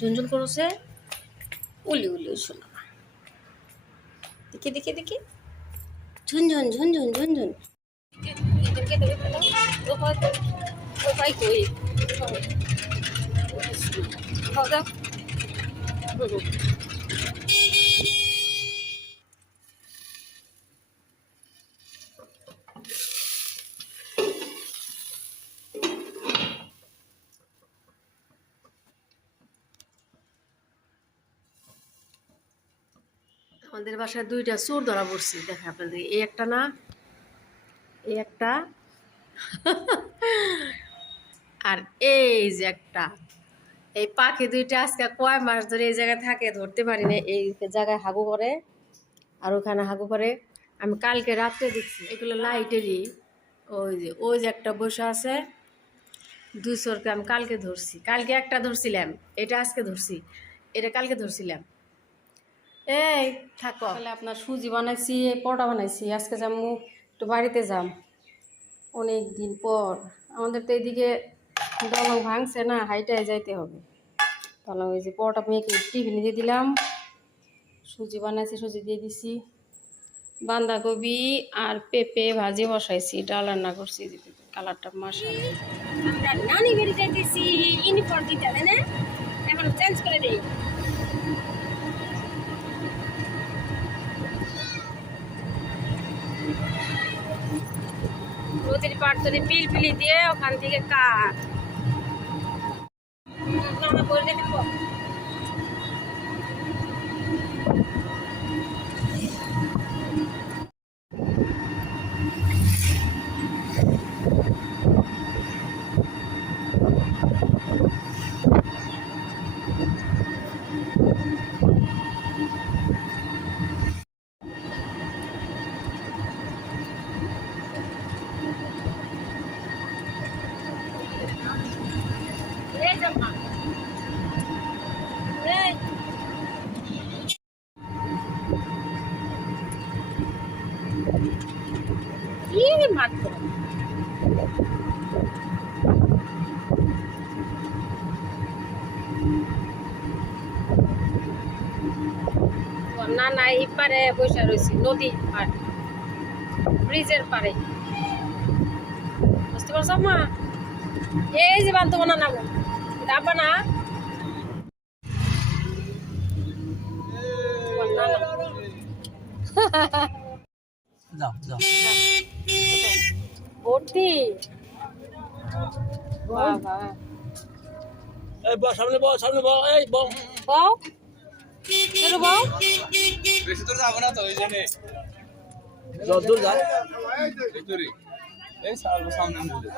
ঝুনঝুন করছে। উলি উলি শোনা দেখি দেখি দেখি। ঝুনঝুন ঝুনঝুন ঝুনঝুন খাওয়া দাও আমাদের বাসায় দুইটা চোর ধরা পড়ছি। দেখে আপনাদের, এই একটা না, এই একটা, আর এই যে একটা, এই পাখি দুইটা আজকে কয় মাস ধরে এই জায়গায় থাকে ধরতে পারি না, এই জায়গায় হাগু করে আর ওখানে হাগু করে। আমি কালকে রাত্রে দেখছি, এগুলো লাইটেরই, ওই যে ওই যে একটা বসে আছে চোরকে আমি কালকে ধরছি, কালকে একটা ধরছিলাম, এটা আজকে ধরছি, এটা কালকে ধরছিলাম। এই থাকো। তাহলে আপনার সুজি বানাইছি পরোটা বানাইছি আজকে যাম একটু বাড়িতে যাম। অনেক দিন পর। আমাদের তো এইদিকে দলং ভাঙছে না হাইটায় যাইতে হবে। তাহলে ওই যে পরোটা মেয়েকে টিফিনে দিয়ে দিলাম। সুজি বানাইছি সুজি দিয়ে দিছি। বাঁধাকপি আর পেঁপে ভাজি বসাইছি ডাল রান্না করছি কালারটা মাসা আমরা নানি বাড়ি যাইতেছি ইউনিফর্ম দিতে হবে না? এখন চেঞ্জ করে দেই। নদীর পাড় ধরে পিলপিলি দিয়ে ওখান থেকে কাঠ আমরা করে দেখব এই জামা এই কি মাত্র না না এই পারে বসে রয়েছি নদী পার ব্রিজের পারে বুঝতে পারছ মা? এই যে বান্ধব না? নামো ডাবা না ভর্তি? বাবা এই সামনে বস সামনে বস এই বস। চলো বাও। বেশি দূর যাব না তো ওই জন্যে। যত দূর যায়। এই এই সাল সামনে আমি দিলে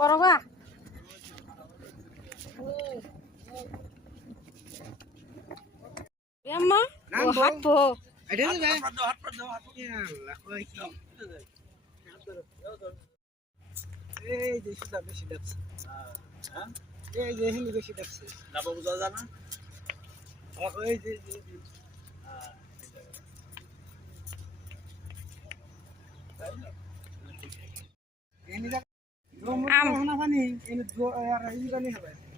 করো গা আম্মা ও হাঁটবো। এই যে সুদা বেশি এই যে হিন্দি বেশি দেখছে না বাবু যায় না এই যে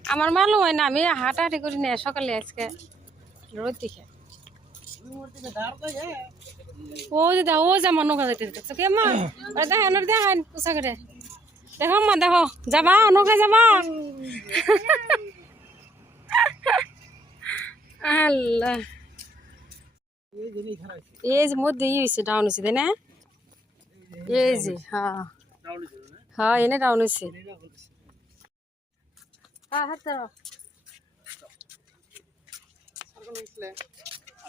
আমার মালুম হয় না আমি হাঁটাহাঁটি করি না সকালে আজকে রোদ দেখে ও দেখো ও যে নৌকা যাইতে দেখছ মা? দেখেন দেখেন পোশাক করে দেখো মা দেখো যাবা নৌকা যাবা। এই যে মধ্যে ই হয়েছে ডাউন হয়েছে তাই এই যে হ্যাঁ হ্যাঁ এনে ডাউন ধরো।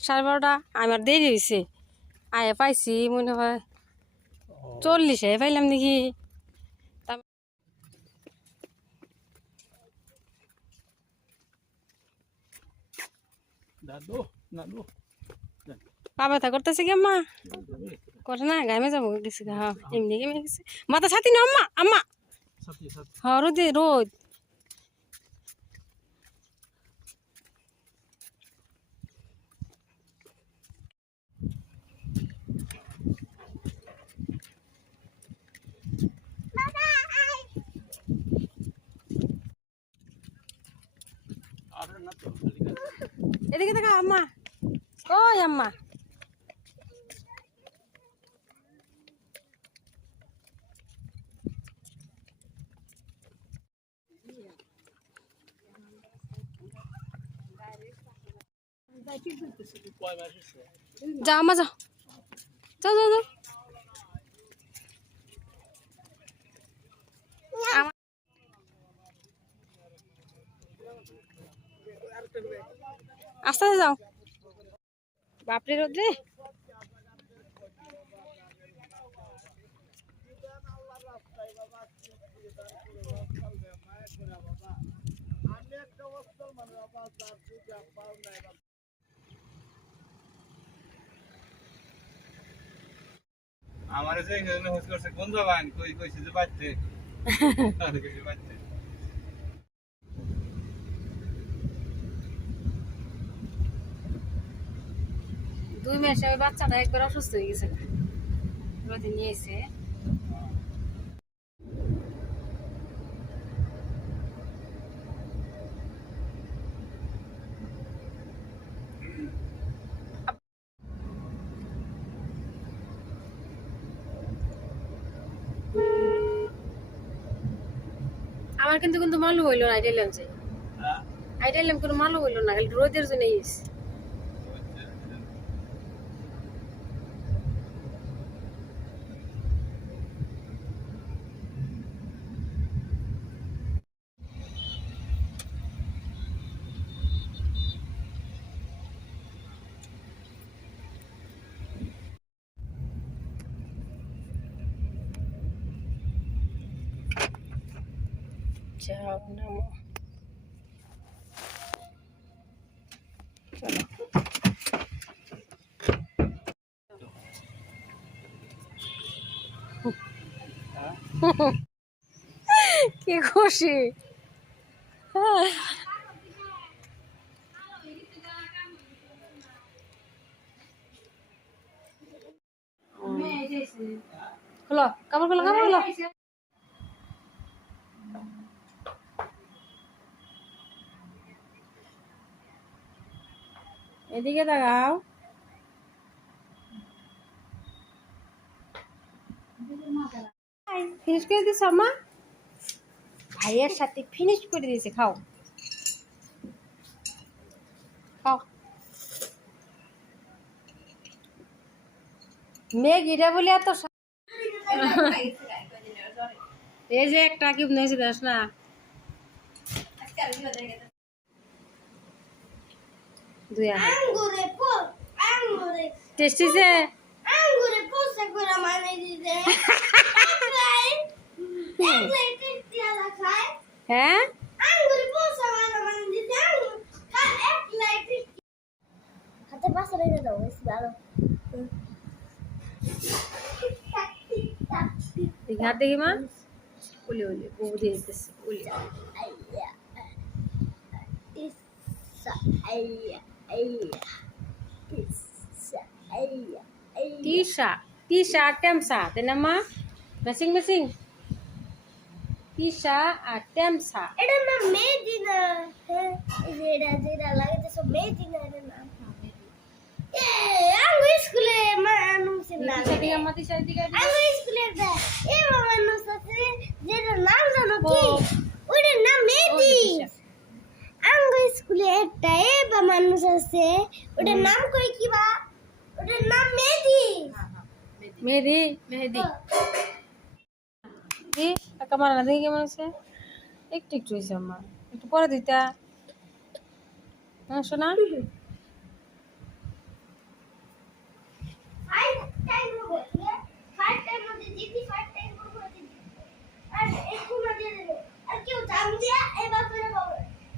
সাড়ে বারোটা আমার দেরি হয়েছে আয় পাইছি মনে হয় চল্লিশে পাইলাম নাকি। তা- দাদু। দাদু করতেছে কি আম্মা? করে না গায়ে যাব গেছি হ্যাঁ এমনি গেমে গেছে। মাথা ছাতি না আম্মা আম্মা। হ্যাঁ রোদে রোদ আর না তো খালি কাজ। এদিকে দেখা আম্মা কই আম্মা কয় মাস বাপরে রোদ্রে। আমার যে হোস করছে কোন যাবান কই কইছে যে বাইতে আর কইছে বাইতে দুই মাসে ওই বাচ্চাটা একবার অসুস্থ হয়ে গেছে। রোদে নিয়ে এসে আমার কিন্তু কিন্তু মালু হইল না আইডাইলাম যে। আইডাইলাম কোনো মালু হইল না খালি রোদের জন্য এসে যাও নামো চলো। কি খুশি। খোলো কাপড় খোলো কাপড় খোলো। এদিকে তাকাও। ফিনিশ করে দিস আম্মা ভাইয়ের সাথে ফিনিশ করে দিয়েছে খাও। খাও। ম্যাগিটা বলে এত এই যে একটা কি বলেছে দেখ না দুই আড়াই আঙ্গুরে পো আঙ্গুরে টেস্টি যে আঙ্গুরে পোষা করে মানে দিতে একলাই একলাই টেস্টি আলা খায়। হ্যাঁ? টেস্টি। হাতে পাশে রেখে দাও বেশ ভালো। দেখি দেখি মা উলি উলি বউ দিয়ে দিতেছে উলি। আইয়া আইয়া। আইয়া ইসা আইয়া আইয়া টিশা টিশা আর টেমসা তাই না মা মেশিং মেশিং টিশা আর টেমসা এটা না মেহেদি না হ্যাঁ এই যে এটা যেটা লাগাতে সব মেহেদি না এটা না এ আঙ্গু স্কুলে মানুষ না টিশা দিকে মা টিশা দিকে আঙ্গু স্কুলে দা এ মানুষ কি স্কুলে একটা এ বা মানুষ আছে ওটার নাম কই কি বা? ওটার নাম মেহেদি। মেহেদি। মেহেদি দি একা মারা দেখি কেমন আছে? একটু একটু হয়েছে আমার একটু পরে দিতা। হ্যাঁ শোনা? আর একটু না দিয়ে আর কেউ দাম দিয়া এবার করে পাবে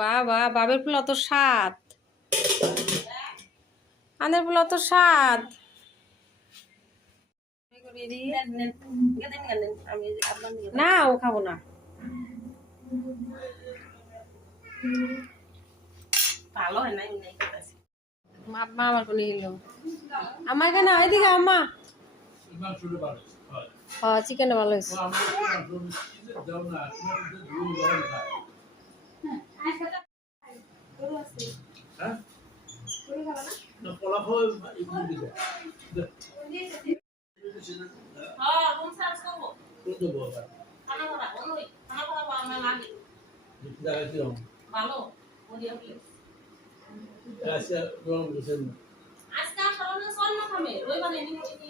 বাবা বাবের ফুল অত স্বাদ। আনের ফুল অত স্বাদ। না ও খাব না। ভালো হয় কথা আম্মা আমার আমার এদিকে আম্মা। হ্যাঁ চিকেন ভালো হয়েছে। হ্যাঁ কোন সার্চ করব খানা করা বলই খানা করা আমার লাগে ভালো বলিয়া কি আজকে খামে রবিবারে নিমতি